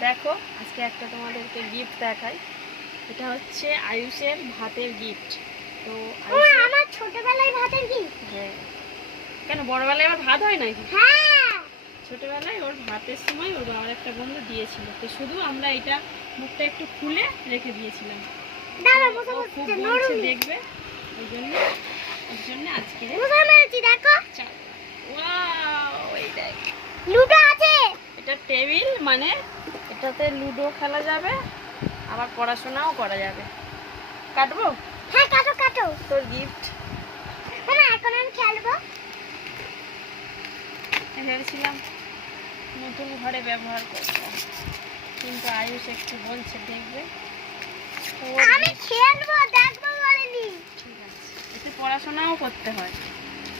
দেখো আজকে একটা তোমাদেরকে গিফট দেখাই। এটা হচ্ছে আয়ুষের ভাতের গিফট। তো আমার ছোটবেলায় ভাতের গিফট। হ্যাঁ, কেন বড়বেলায় আবার ভাত হয় নাকি? হ্যাঁ, ছোটবেলায় ওর ভাতের সময় ওর বাবার একটা বন্ধু দিয়েছিল, তো শুধু আমরা এটা মুখটা একটু খুলে রেখে দিয়েছিলাম। ও খুব বলছে দেখবে, ওই জন্য আজকে দেখো ওয়াও, এই দেখ লুডো আছে। এটা টেবিল, মানে এটাতে লুডো খেলা যাবে, আবার পড়াশোনাও করা যাবে। কাটবো? হ্যাঁ কাটো কাটো। তোর গিফট। না এখন আমি খেলবো। ভেবেছিলাম নতুন ঘরে ব্যবহার করবো, কিন্তু আয়ুষ একটু বলছে দেখবে। আমি খেলবো, দেখবো বলিনি। ঠিক আছে, এতে পড়াশোনাও করতে হয়।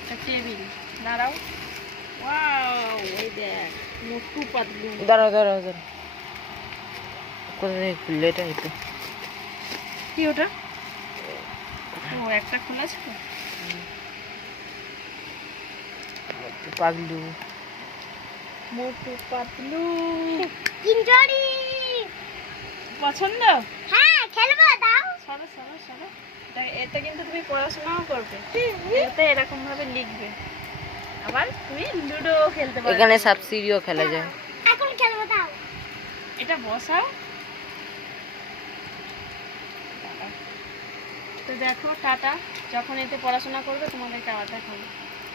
এটা টেবিল, দাঁড়াও। ওয়াও, এই দেখ মোটু পাতলু। দাঁড়াও দাঁড়াও দাঁড়াও, কোথায় খুললে এটা? এটা কি ওটা? ও একটা খোলা ছিল। পাগলু, মোটু পাতলু কিনজরি। পছন্দ? হ্যাঁ খেলবো, দাও। সরো সরো সরো। এতে কিন্তু তুমি পড়াশোনাও করবে, এতে এরকম ভাবে লিখবে, আবার তুমি লুডো খেলতে পারবে। এখানে সাবসিডিও খেলা যায়। এখন খেলবো, দাও। এটা বসাও। তো দেখো টাটা, যখন এতে পড়াশোনা করবে তোমাদেরকে আবার দেখাবো।